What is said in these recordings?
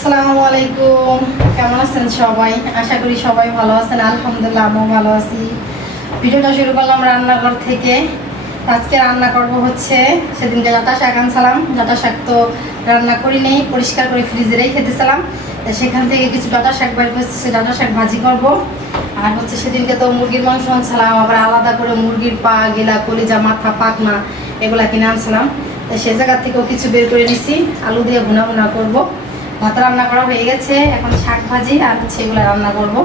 আসসালামু আলাইকুম, কেমন আছেন সবাই? আশা করি সবাই ভালো আছেন। আলহামদুলিল্লাহ আমিও ভালো আছি। ভিডিওটা শুরু করলাম রান্নাঘর থেকে। আজকে রান্না করব হচ্ছে সেদিনকে ডাঁটা শাক আনছিলাম। ডাঁটা শাক তো রান্না করি নেই, পরিষ্কার করে ফ্রিজে রেখে খেতেছিলাম। সেখান থেকে কিছু ডাঁটা শাক বের করছি, সে ডাঁটা শাক ভাজি করব। আর হচ্ছে সেদিনকে তো মুরগির মাংস আনছিলাম, আবার আলাদা করে মুরগির পা, গিলা, কলিজা, মাথা, পাখনা এগুলা কিনে আনছিলাম। সে জায়গা থেকেও কিছু বের করে নিছি, আলু দিয়ে ভুনা ভুনা করবো। ভাত রান্না করা হয়ে গেছে, এখন শাক ভাজি আর হচ্ছে এগুলো রান্না করব।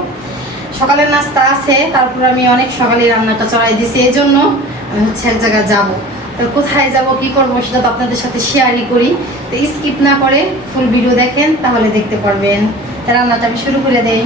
সকালের নাস্তা আছে, তারপর আমি অনেক সকালে রান্নাটা চড়াই দিছি। এই জন্য আমি হচ্ছে এক জায়গায় যাব। তো কোথায় যাব, কি করব সেটা তো আপনাদের সাথে শেয়ারই করি। তো স্কিপ না করে ফুল ভিডিও দেখেন, তাহলে দেখতে পারবেন। রান্নাটা আমি শুরু করে দেই।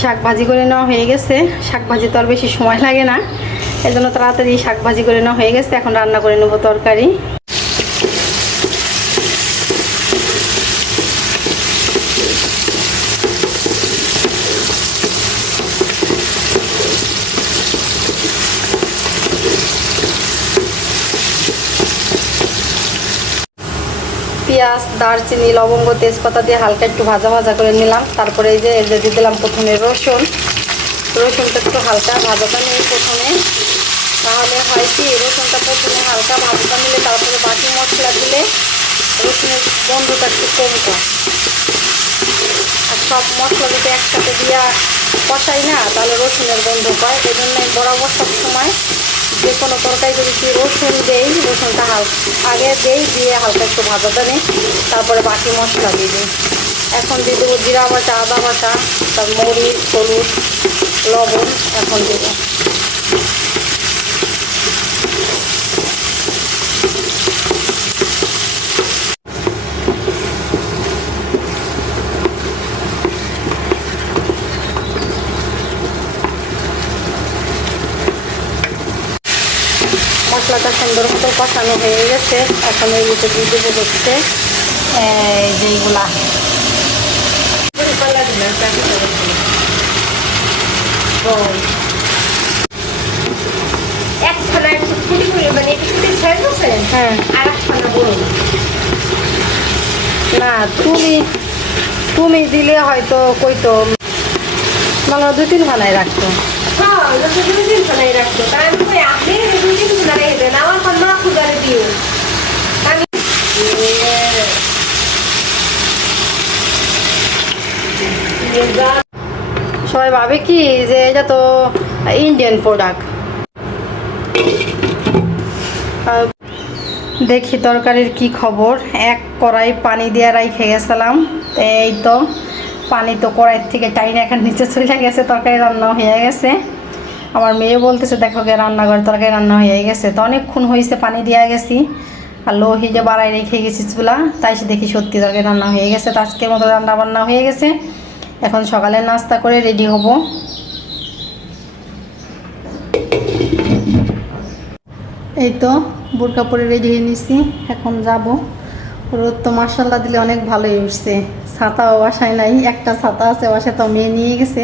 শাক ভাজি করে নেওয়া হয়ে গেছে। শাক ভাজি তো আর বেশি সময় লাগে না, এই জন্য তাড়াতাড়ি শাক ভাজি করে নেওয়া হয়ে গেছে। এখন রান্না করে নেবো তরকারি। পেঁয়াজ, দারচিনি, লবঙ্গ, তেজপাতা দিয়ে হালকা একটু ভাজা ভাজা করে নিলাম। তারপরে এই যে দিয়ে দিলাম প্রথমে রসুন। রসুনটা একটু হালকা ভাজাটা নিই প্রথমে, তাহলে হয় কি রসুনটা প্রথমে হালকা ভাজাটা নিলে তারপরে বাকি মশলা দিলে রসুনের গন্ধটা একটু কমতো। আর সব মশলা যদি একসাথে দিয়া কষাই না, তাহলে রসুনের গন্ধ পায়। এই জন্য বরাবর সবসময় যে কোনো তরকারি যদি কি রসুন দেই, রসুনটা আগে দিয়ে হালকা একটু ভাজাটা নিই, তারপরে বাকি মশলা দিয়ে দিই। এখন দিয়ে দেবো জিরা বাটা, আদা বাটা, তার মরিচ, হলুদ, লবণ এখন দেবো। মশলাটা সুন্দর মতো কষানো হয়ে গেছে। এখন এর ভিতরে দিয়ে দেবো হচ্ছে যেইগুলা না, তুমি দিলে হয়তো কইতো মানে 2-3 খানায় রাখতো। সবাই ভাবে কি যে এটা তো ইন্ডিয়ান প্রোডাক্ট। দেখি তরকারির কি খবর। এক কড়াই পানি দিয়ে রাইখে গেছিলাম, এই তো পানি তো কড়াই থেকে টাইনে এখন নিচে চলে গেছে, তরকারি রান্না হয়ে গেছে। আমার মেয়ে বলতেছে দেখো গে রান্নাঘর তরকারি রান্না হয়ে গেছে। তো অনেকক্ষণ হয়েছে পানি দিয়ে গেছি, আর লো হিটে বাড়াই রেখে গেছি চুলা, তাই সে দেখি সত্যি তরকারি রান্না হয়ে গেছে। তো আজকের মতো রান্না বান্না হয়ে গেছে। এখন সকালে নাস্তা করে রেডি হব। এই তো বোরকা পরে রেডি হয়ে নিছি, এখন যাব। রোদ তো মাশাআল্লাহ দিলে অনেক ভালোই উঠছে। ছাতাও বাসায় নাই, একটা ছাতা আছে বাসায়, তো মেয়ে নিয়ে গেছে।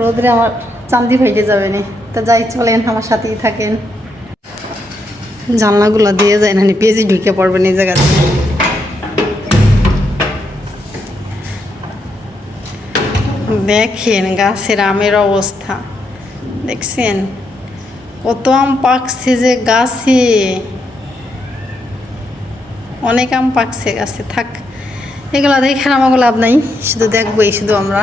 রোদরে আমার চান্দি ভেজে যাবে না। তো যাই, চলেন আমার সাথেই থাকেন। জানলাগুলো দিয়ে যায় না, পেঁয়াজি ঢুকে পড়বেন এই জায়গাতে। দেখেন গাছের আমের অবস্থা, দেখছেন কত আম পাকছে যে গাছে, অনেক আম পাকছে গাছে। থাক এগুলো দেখে আমাকে লাভ নাই, শুধু দেখবোই শুধু আমরা।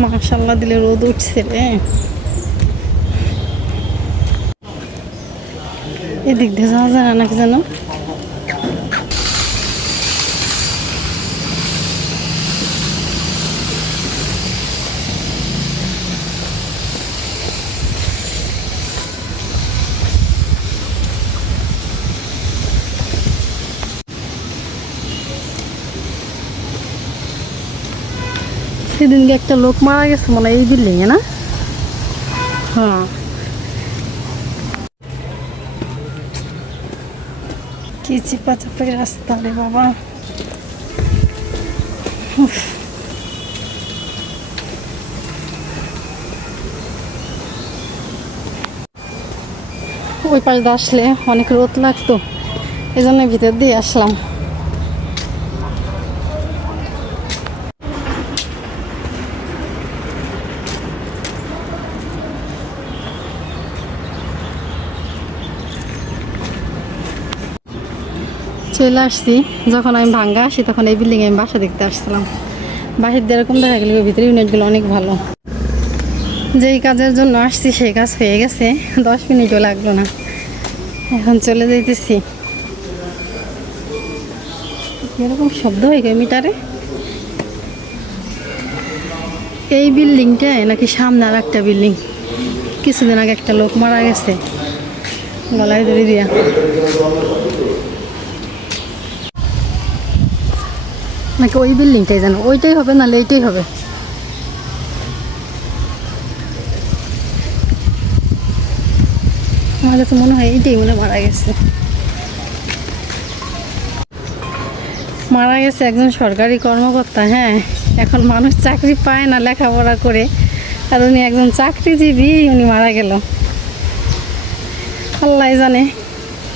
মাশাআল্লাহ দিলে রোদ উঠছে রে। এদিক দিয়ে যাওয়া যায় না নাকি জানো? সেদিনকে একটা লোক মারা গেছে মনে হয় এই বিল্ডিং এ না? হ্যাঁ। কি চিপা চাপা রাস্তা রে বাবা। ওই পাশ দিয়ে আসলে অনেক রোদ লাগতো, এই জন্য ভিতর দিয়ে আসলাম। চলে আসছি, যখন আমি ভাঙ্গা আসি তখন এই বিল্ডিংয়ে আমি বাসা দেখতে আসছিলাম। বাহির দিয়ে এরকম দেখা গেল ভিতরে ইউনিটগুলো অনেক ভালো। যেই কাজের জন্য আসছি সেই কাজ হয়ে গেছে, 10 মিনিটও লাগলো না। এখন চলে যাইতেছি। এরকম শব্দ হয়ে গেল মিটারে। এই বিল্ডিংটায় নাকি সামনে আর একটা বিল্ডিং, কিছুদিন আগে একটা লোক মারা গেছে গলায় দড়ি দিয়া। নাকি ওই বিল্ডিংটাই জানো, ওইটাই হবে নাহলে এইটাই হবে। আমার কাছে মনে হয় এইটাই মনে মারা গেছে। মারা গেছে একজন সরকারি কর্মকর্তা। হ্যাঁ, এখন মানুষ চাকরি পায় না লেখাপড়া করে, আর উনি একজন চাকরিজীবী, উনি মারা গেল। আল্লাহ জানে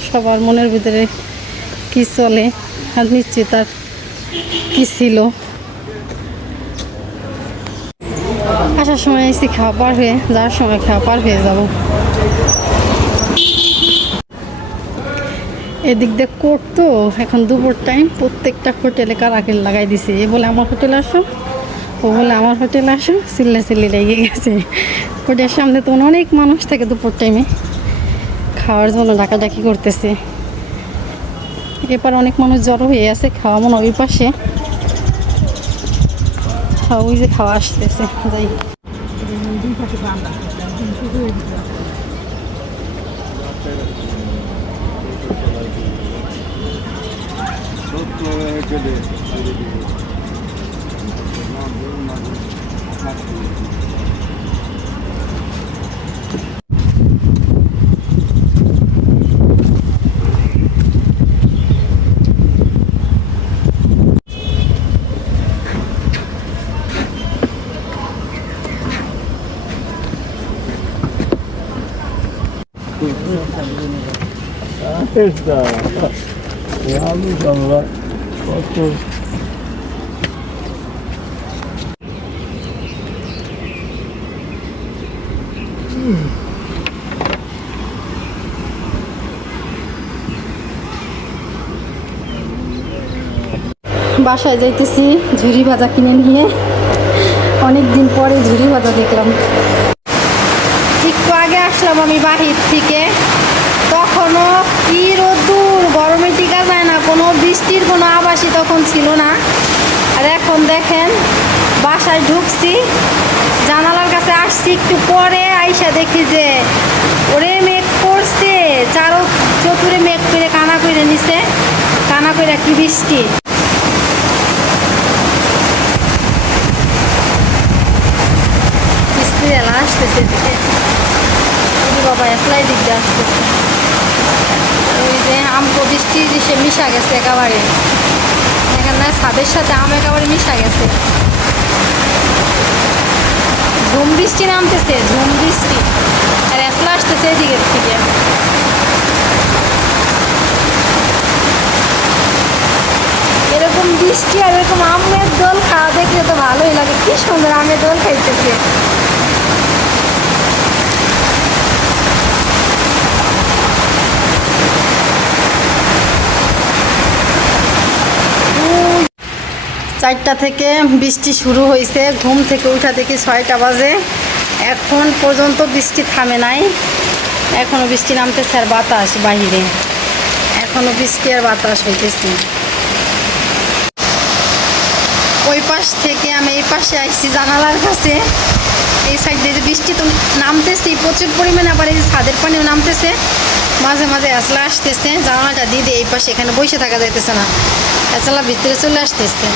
সবার মনের ভিতরে কি চলে, আর নিশ্চিত আর কি ছিল। আসার সময় এসে খাওয়া পার হয়ে, যাওয়ার সময় খাওয়া পার হয়ে যাব। এদিক দিয়ে করতো, এখন দুপুর টাইম, প্রত্যেকটা হোটেলে কারাকিল লাগাই দিছে। এ বলে আমার হোটেলে আসো, ও বলে আমার হোটেলে আসো, চিল্লি লেগে গেছে। হোটেলের সামনে তো অনেক মানুষ থাকে দুপুর টাইমে, খাওয়ার জন্য ডাকাডাকি করতেছে। এরপর অনেক মানুষ জড়ো হয়ে আছে, খাওয়া মনে ওই পাশে, ওই যে খাওয়া আসতেছে। যাই Esta, yalnız Allah, kota. বাসায় যাইতেছি ঝুরি ভাজা কিনে নিয়ে। অনেক দিন পরে ঝুরি ভাজা দেখলাম। একটু আগে আসলাম আমি বাহির থেকে, তখনও কি রোদ্দুর, গরমে টিকা যায় না, কোনো বৃষ্টির কোনো আভাসই তখন ছিল না। আর এখন দেখেন বাসায় ঢুকছি, জানালার কাছে আসছি, একটু পরে আইসা দেখি যে ওরে মেঘ করছে, চারো চতুরে মেঘ করে কানা করে নিছে, কানা করে কি বৃষ্টি। আসতেছে দিকে বাবা, একলাই দিক দিয়ে আসতেছে। ওই যে আমকো বৃষ্টি সে মিশা গেছে একেবারে, এখানে ছাদের সাথে আম একেবারে মিশা গেছে। ঝুম বৃষ্টি নামতেছে, ঝুম বৃষ্টি, আর একলা আসতেছে এদিকের থেকে। এরকম বৃষ্টি আর এরকম আমের দোল খাওয়া দেখলে তো ভালোই লাগে। কি সুন্দর আমের দোল খাইতেছে। 4টা থেকে বৃষ্টি শুরু হয়েছে, ঘুম থেকে উঠা থেকে 6টা বাজে, এখন পর্যন্ত বৃষ্টি থামে নাই। এখনও বৃষ্টি নামতেছে আর বাতাস বাহিরে, এখনও বৃষ্টি আর বাতাস হইতেছে। ওই পাশ থেকে আমি এই পাশে আসছি জানালার কাছে, এই সাইড দিয়ে যে বৃষ্টি তো নামতেছে প্রচুর পরিমাণে, আবার এই যে ছাদের পানিও নামতেছে, মাঝে মাঝে আসলা আসতেছে। জানালাটা দিয়ে দিয়ে এই পাশে, এখানে বসে থাকা যাইতেছে না, এছাড়া ভিতরে চলে আসতেছে।